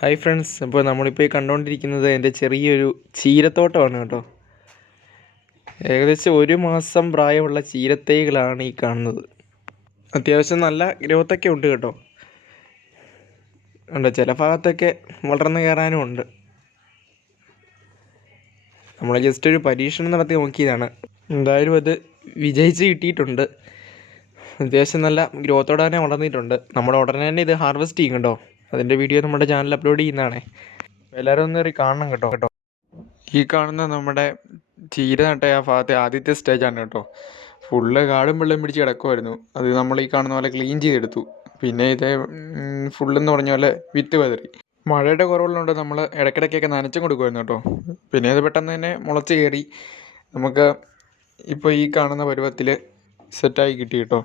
Hi friends, അപ്പോൾ നമ്മളിപ്പോൾ ഈ കണ്ടുകൊണ്ടിരിക്കുന്നത് എൻ്റെ ചെറിയൊരു ചീരത്തോട്ടമാണ് കേട്ടോ. ഏകദേശം 1 മാസം പ്രായമുള്ള ചീരത്തൈകളാണ് ഈ കാണുന്നത്. അത്യാവശ്യം നല്ല ഗ്രോത്തൊക്കെ ഉണ്ട് കേട്ടോ. ഉണ്ട്, ചില ഭാഗത്തൊക്കെ വളർന്നു കയറാനും ഉണ്ട്. നമ്മൾ ജസ്റ്റ് ഒരു പരീക്ഷണം നടത്തി നോക്കിയതാണ്. എന്തായാലും അത് വിജയിച്ച് കിട്ടിയിട്ടുണ്ട്. അത്യാവശ്യം നല്ല ഗ്രോത്തോടെ തന്നെ വളർന്നിട്ടുണ്ട്. നമ്മൾ ഉടനെ തന്നെ ഇത് ഹാർവെസ്റ്റ് ചെയ്യും കേട്ടോ. അതിൻ്റെ വീഡിയോ നമ്മുടെ ചാനലിൽ അപ്ലോഡ് ചെയ്യുന്നതാണേ. എല്ലാവരും ഒന്ന് കയറി കാണണം കേട്ടോ. ഈ കാണുന്ന നമ്മുടെ ചീര നട്ട ആ ഭാഗത്തെ ആദ്യത്തെ സ്റ്റേജാണ് കേട്ടോ. ഫുള്ള് കാടും വെള്ളം പിടിച്ച് കിടക്കുമായിരുന്നു. അത് നമ്മൾ ഈ കാണുന്ന പോലെ ക്ലീൻ ചെയ്തെടുത്തു. പിന്നെ ഇത് ഫുള്ളെന്ന് പറഞ്ഞ പോലെ വിത്ത് പതറി. മഴയുടെ കുറവുള്ളതുകൊണ്ട് നമ്മൾ ഇടയ്ക്കിടയ്ക്കൊക്കെ നനച്ചും കൊടുക്കുമായിരുന്നു കേട്ടോ. പിന്നെ അത് പെട്ടെന്ന് തന്നെ മുളച്ച് കയറി നമുക്ക് ഇപ്പോൾ ഈ കാണുന്ന പരുവത്തിൽ സെറ്റായി കിട്ടി കേട്ടോ.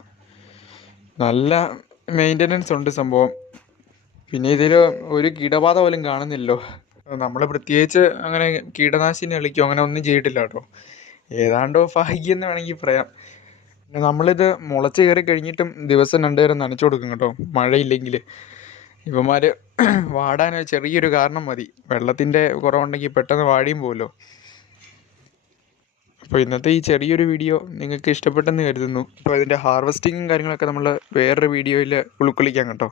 നല്ല മെയിൻ്റനൻസ് ഉണ്ട് സംഭവം. പിന്നെ ഇതിൽ ഒരു കീടബാധ പോലും കാണുന്നില്ലല്ലോ. നമ്മൾ പ്രത്യേകിച്ച് അങ്ങനെ കീടനാശിനി അളിക്കോ അങ്ങനെ ഒന്നും ചെയ്തിട്ടില്ല കേട്ടോ. ഏതാണ്ടോ ഭാഗ്യം എന്ന് വേണമെങ്കിൽ പറയാം. പിന്നെ നമ്മളിത് മുളച്ച് കയറി കഴിഞ്ഞിട്ടും ദിവസം 2 നേരം നനച്ചു കൊടുക്കും കേട്ടോ. മഴയില്ലെങ്കിൽ ഇവന്മാർ വാടാൻ ചെറിയൊരു കാരണം മതി. വെള്ളത്തിൻ്റെ കുറവുണ്ടെങ്കിൽ പെട്ടെന്ന് വാടിയും പോകുമല്ലോ. അപ്പോൾ ഇന്നത്തെ ഈ ചെറിയൊരു വീഡിയോ നിങ്ങൾക്ക് ഇഷ്ടപ്പെട്ടെന്ന് കരുതുന്നു. അപ്പോൾ ഇതിൻ്റെ ഹാർവെസ്റ്റിങ്ങും കാര്യങ്ങളൊക്കെ നമ്മൾ വേറൊരു വീഡിയോയിൽ ഉൾക്കൊള്ളിക്കാം കേട്ടോ.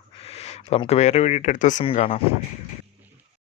അപ്പോൾ നമുക്ക് വേറെ വീഡിയോ അടുത്ത ദിവസം കാണാം.